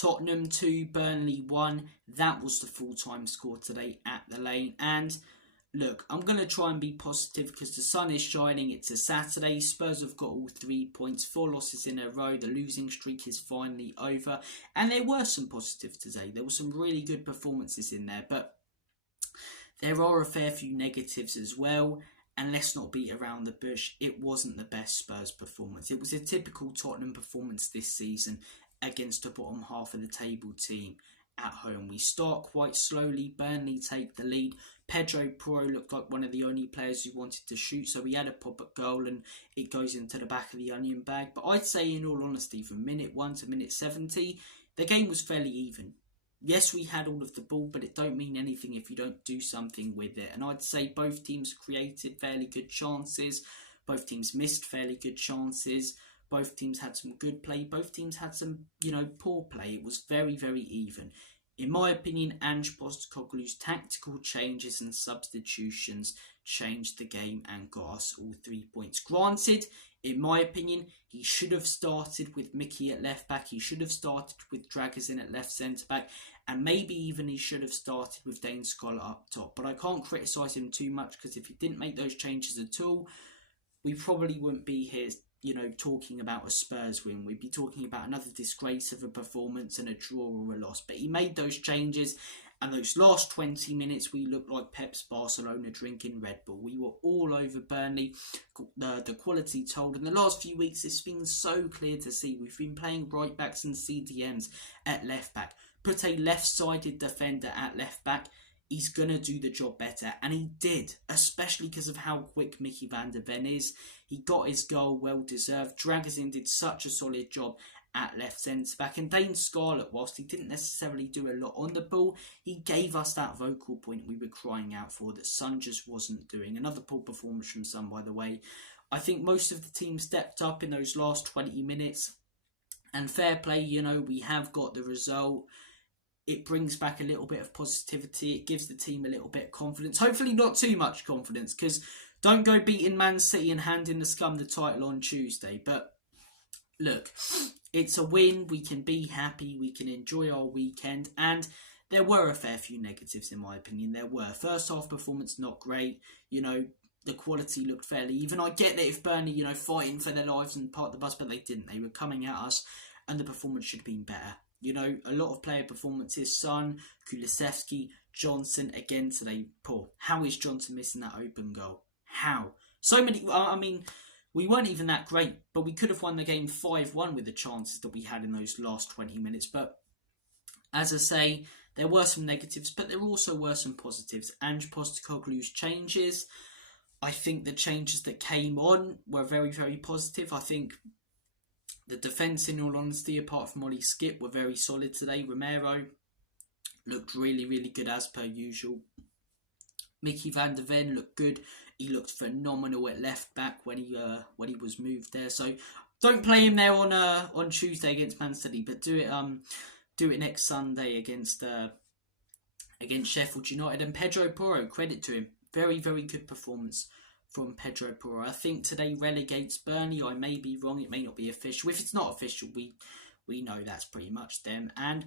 Tottenham 2, Burnley 1. That was the full-time score today at the Lane. And look, I'm going to try and be positive because the sun is shining. It's a Saturday. Spurs have got all 3 points, 4 losses in a row. The losing streak is finally over. And there were some positives today. There were some really good performances in there. But there are a fair few negatives as well. And let's not beat around the bush. It wasn't the best Spurs performance. It was a typical Tottenham performance this season against the bottom half of the table team at home. We start quite slowly. Burnley take the lead. Pedro Porro looked like one of the only players who wanted to shoot, so he had a pop at goal and it goes into the back of the onion bag. But I'd say, in all honesty, from minute 1 to minute 70, the game was fairly even. Yes, we had all of the ball, but it don't mean anything if you don't do something with it. And I'd say both teams created fairly good chances. Both teams missed fairly good chances. Both teams had some good play. Both teams had some, poor play. It was very, very even. In my opinion, Ange Postecoglou's tactical changes and substitutions changed the game and got us all 3 points. Granted, in my opinion, he should have started with Mickey at left back. He should have started with Dragusin at left centre back. And maybe even he should have started with Dane Scholar up top. But I can't criticise him too much because if he didn't make those changes at all, we probably wouldn't be here, talking about a Spurs win. We'd be talking about another disgrace of a performance and a draw or a loss. But he made those changes, and those last 20 minutes, we looked like Pep's Barcelona drinking Red Bull. We were all over Burnley. The quality told. In the last few weeks, it's been so clear to see. We've been playing right backs and CDMs at left back. Put a left-sided defender at left back. He's going to do the job better. And he did, especially because of how quick Mickey van der Ven is. He got his goal, well deserved. Dragusin did such a solid job at left centre back. And Dane Scarlett, whilst he didn't necessarily do a lot on the ball, he gave us that vocal point we were crying out for that Son just wasn't doing. Another poor performance from Son, by the way. I think most of the team stepped up in those last 20 minutes. And fair play, we have got the result. It brings back a little bit of positivity. It gives the team a little bit of confidence. Hopefully not too much confidence, because don't go beating Man City and handing the scum the title on Tuesday. But look, it's a win. We can be happy. We can enjoy our weekend. And there were a fair few negatives, in my opinion. There were. First half performance, not great. The quality looked fairly even. I get that if Burnley, fighting for their lives and part the bus, but they didn't. They were coming at us, and the performance should have been better. A lot of player performances. Son, Kulusevski, Johnson, again today, poor. How is Johnson missing that open goal? How? So many, we weren't even that great, but we could have won the game 5-1 with the chances that we had in those last 20 minutes. But as I say, there were some negatives, but there also were some positives. Ange Postecoglou's changes, I think the changes that came on were very, very positive. I think the defence, in all honesty, apart from Ollie Skip, were very solid today. Romero looked really, really good as per usual. Mickey van der Ven looked good. He looked phenomenal at left back when he was moved there. So don't play him there on Tuesday against Man City, but do it next Sunday against Sheffield United. And Pedro Porro, credit to him, very, very good performance from Pedro Porro. I think today relegates Burnley. I may be wrong. It may not be official. If it's not official, we know that's pretty much them. And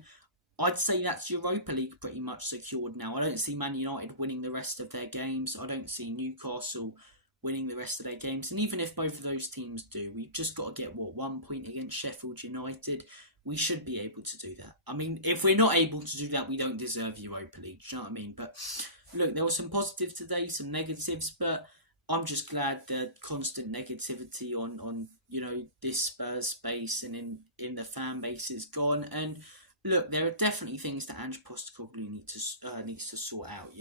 I'd say that's Europa League pretty much secured now. I don't see Man United winning the rest of their games. I don't see Newcastle winning the rest of their games. And even if both of those teams do, we've just got to get, 1 point against Sheffield United. We should be able to do that. If we're not able to do that, we don't deserve Europa League. Do you know what I mean? But look, there was some positives today, some negatives, but I'm just glad the constant negativity on this Spurs space and in the fan base is gone. And look, there are definitely things that Ange Postecoglou needs to sort out.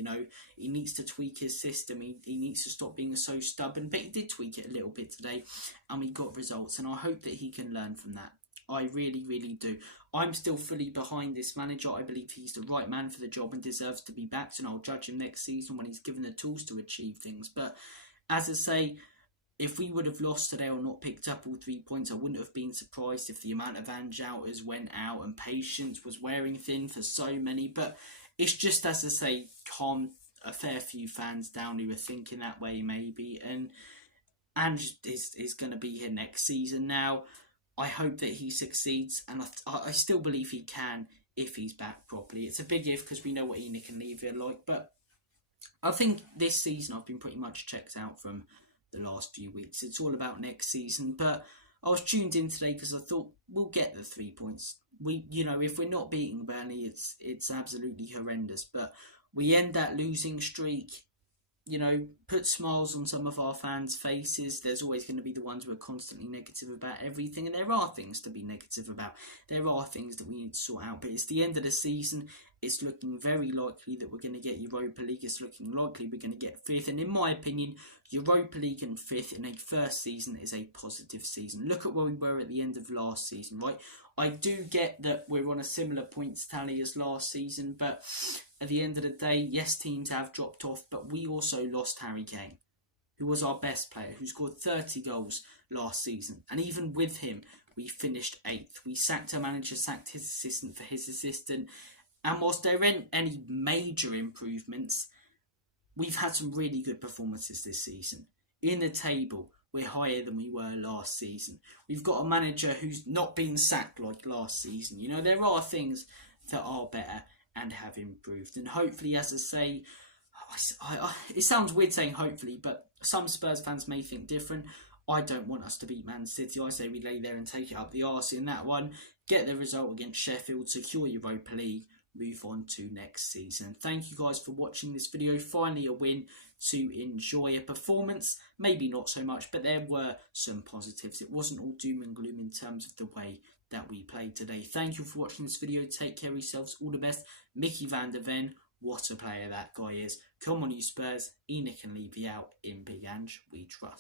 He needs to tweak his system. He needs to stop being so stubborn. But he did tweak it a little bit today, and we got results. And I hope that he can learn from that. I really, really do. I'm still fully behind this manager. I believe he's the right man for the job and deserves to be backed. And I'll judge him next season when he's given the tools to achieve things. But as I say, if we would have lost today or not picked up all 3 points, I wouldn't have been surprised if the amount of Ange outers went out and patience was wearing thin for so many. But it's just, as I say, calmed a fair few fans down who were thinking that way maybe. And Ange is going to be here next season now. I hope that he succeeds, and I still believe he can if he's back properly. It's a big if because we know what Enoch and Levy are like, but I think this season I've been pretty much checked out from the last few weeks. It's all about next season, but I was tuned in today because I thought we'll get the 3 points. If we're not beating Burnley, it's absolutely horrendous, but we end that losing streak, put smiles on some of our fans' faces. There's always going to be the ones who are constantly negative about everything, and there are things to be negative about. There are things that we need to sort out, but it's the end of the season. It's looking very likely that we're going to get Europa League. It's looking likely we're going to get 5th, and in my opinion, Europa League and 5th in a first season is a positive season. Look at where we were at the end of last season, right? I do get that we're on a similar points tally as last season, but at the end of the day, yes, teams have dropped off, but we also lost Harry Kane, who was our best player, who scored 30 goals last season. And even with him, we finished 8th. We sacked our manager, sacked his assistant for his assistant. And whilst there aren't any major improvements, we've had some really good performances this season. In the table, we're higher than we were last season. We've got a manager who's not been sacked like last season. There are things that are better and have improved. And hopefully, as I say, it sounds weird saying hopefully, but some Spurs fans may think different. I don't want us to beat Man City. I say we lay there and take it up the arse in that one, get the result against Sheffield, secure Europa League, move on to next season. Thank you guys for watching this video. Finally a win to enjoy. A performance, maybe not so much, but there were some positives. It wasn't all doom and gloom in terms of the way that we played today. Thank you for watching this video. Take care of yourselves. All the best. Mickey van der Ven, what a player that guy is. Come on you Spurs. Enoch and Levy out. In Big Ange we trust.